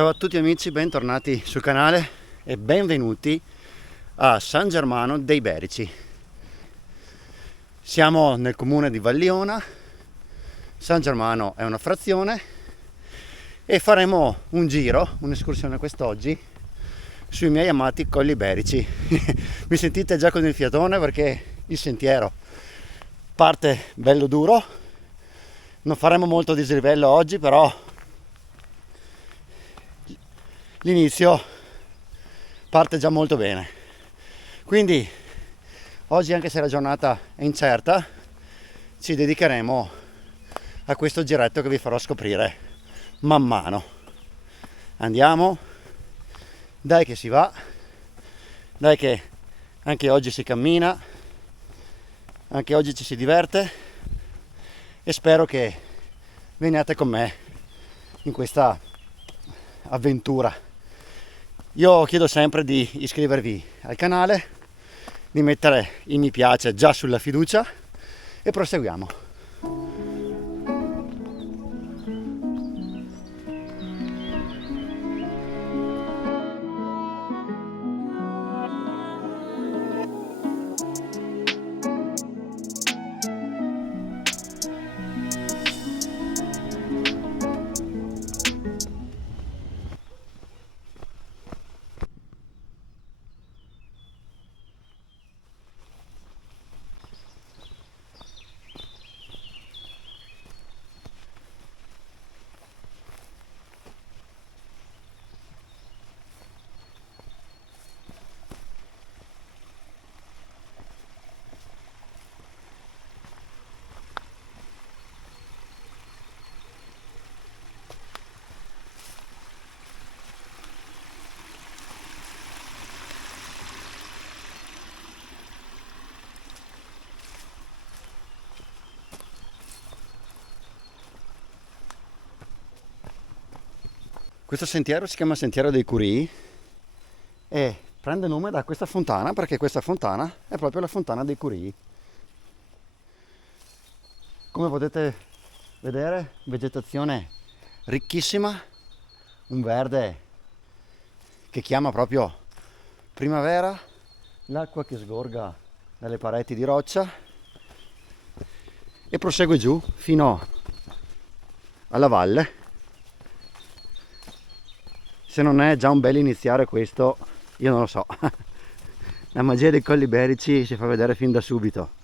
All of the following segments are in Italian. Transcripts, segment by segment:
Ciao a tutti amici, bentornati sul canale e benvenuti a San Germano dei Berici. Siamo nel comune di Valliona, San Germano è una frazione e faremo un giro, un'escursione quest'oggi sui miei amati Colli Berici. Mi sentite già con il fiatone perché il sentiero parte bello duro, non faremo molto dislivello oggi, però l'inizio parte già molto bene. Quindi oggi, anche se la giornata è incerta, ci dedicheremo a questo giretto che vi farò scoprire man mano. Andiamo, dai che si va, dai che anche oggi si cammina, anche oggi ci si diverte e spero che veniate con me in questa avventura. Io chiedo sempre di iscrivervi al canale, di mettere il mi piace già sulla fiducia e proseguiamo. Questo sentiero si chiama Sentiero dei Curii e prende nome da questa fontana, perché questa fontana è proprio la fontana dei Curii. Come potete vedere, vegetazione ricchissima, un verde che chiama proprio primavera, l'acqua che sgorga dalle pareti di roccia e prosegue giù fino alla valle. Se non è già un bel iniziare questo, io non lo so. La magia dei Colli Berici si fa vedere fin da subito.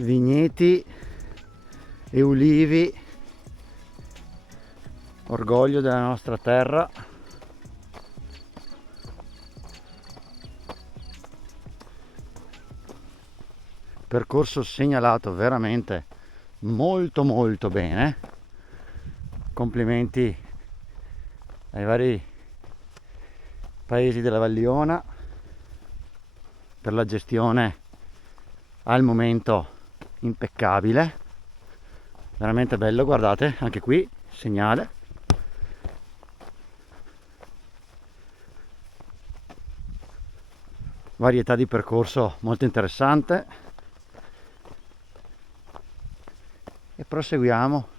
Vigneti e ulivi, orgoglio della nostra terra. Percorso segnalato veramente molto bene. Complimenti ai vari paesi della Valliona. per la gestione al momento impeccabile, veramente bello. Guardate anche qui segnale, varietà di percorso molto interessante, e proseguiamo.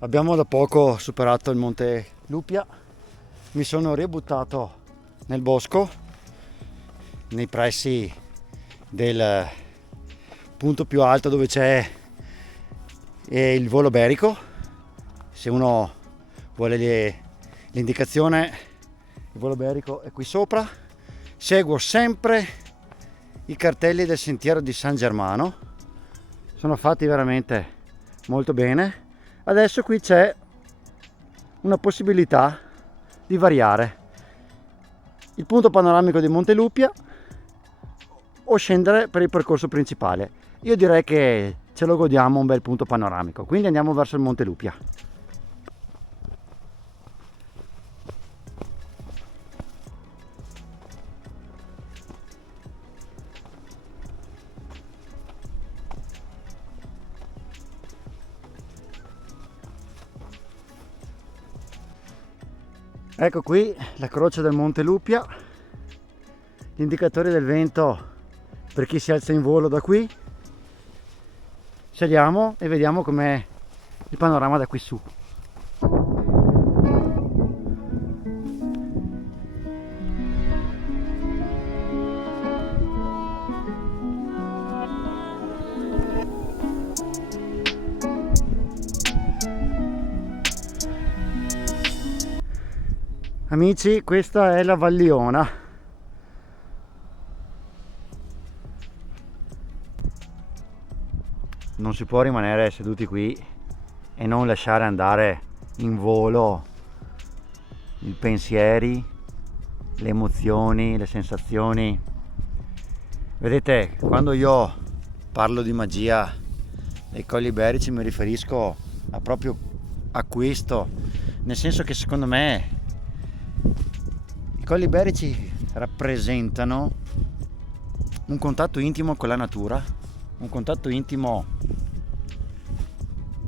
Abbiamo da poco superato il Monte Lupia, mi sono ributtato nel bosco, nei pressi del punto più alto dove c'è il volo berico. Se uno vuole l'indicazione, il volo berico è qui sopra. Seguo sempre i cartelli del sentiero di San Germano, sono fatti veramente molto bene. Adesso qui c'è una possibilità di variare il punto panoramico di Monte Lupia o scendere per il percorso principale. Io direi che ce lo godiamo un bel punto panoramico, quindi andiamo verso il Monte Lupia. Ecco qui la croce del Monte Lupia, gli indicatori del vento per chi si alza in volo da qui. Saliamo e vediamo com'è il panorama da qui su. Amici, questa è la Valliona. Non si può rimanere seduti qui e non lasciare andare in volo i pensieri, le emozioni, le sensazioni. Vedete, quando io parlo di magia dei Colli Iberici mi riferisco proprio a questo, nel senso che secondo me i Colli Iberici rappresentano un contatto intimo con la natura, un contatto intimo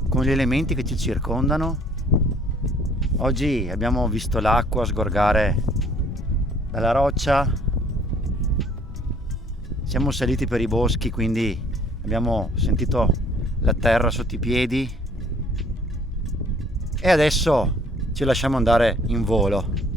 con gli elementi che ci circondano. Oggi abbiamo visto l'acqua sgorgare dalla roccia, siamo saliti per i boschi, quindi abbiamo sentito la terra sotto i piedi e adesso ci lasciamo andare in volo.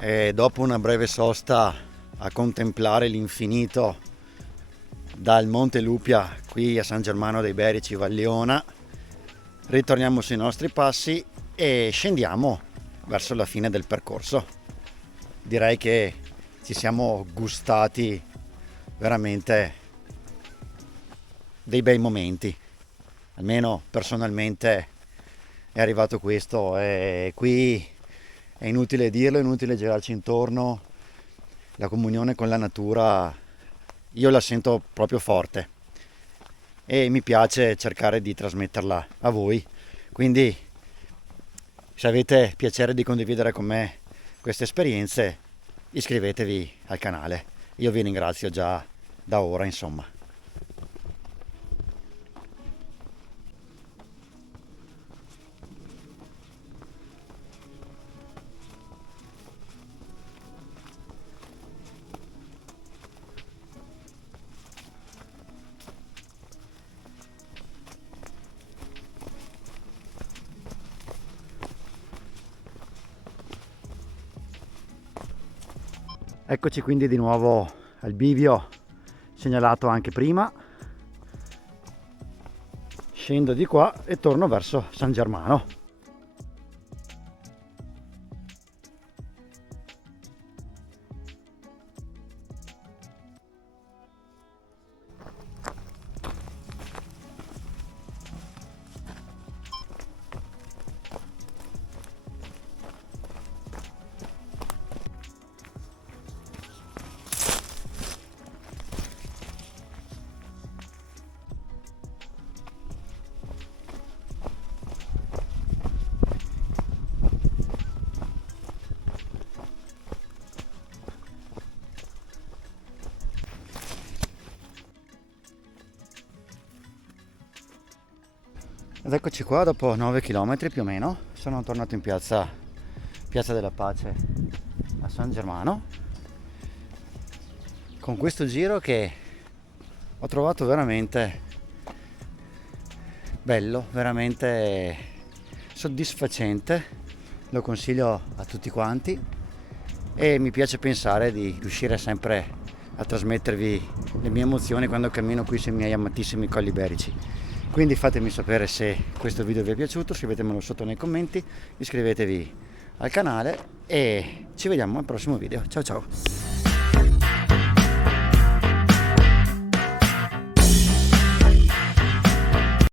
E dopo una breve sosta a contemplare l'infinito dal Monte Lupia qui a San Germano dei Berici, Valliona, ritorniamo sui nostri passi e scendiamo verso la fine del percorso. Direi che ci siamo gustati veramente dei bei momenti, almeno personalmente è arrivato questo, e qui è inutile dirlo, è inutile girarci intorno, la comunione con la natura io la sento proprio forte e mi piace cercare di trasmetterla a voi, quindi se avete piacere di condividere con me queste esperienze iscrivetevi al canale, io vi ringrazio già da ora, insomma. Eccoci quindi di nuovo al bivio segnalato anche prima. Scendo di qua e torno verso San Germano. Ed eccoci qua dopo 9 km più o meno, sono tornato in piazza della Pace a San Germano con questo giro che ho trovato veramente bello, veramente soddisfacente, lo consiglio a tutti quanti e mi piace pensare di riuscire sempre a trasmettervi le mie emozioni quando cammino qui sui miei amatissimi Colli Iberici. Quindi fatemi sapere se questo video vi è piaciuto, scrivetemelo sotto nei commenti, iscrivetevi al canale e ci vediamo al prossimo video. Ciao ciao!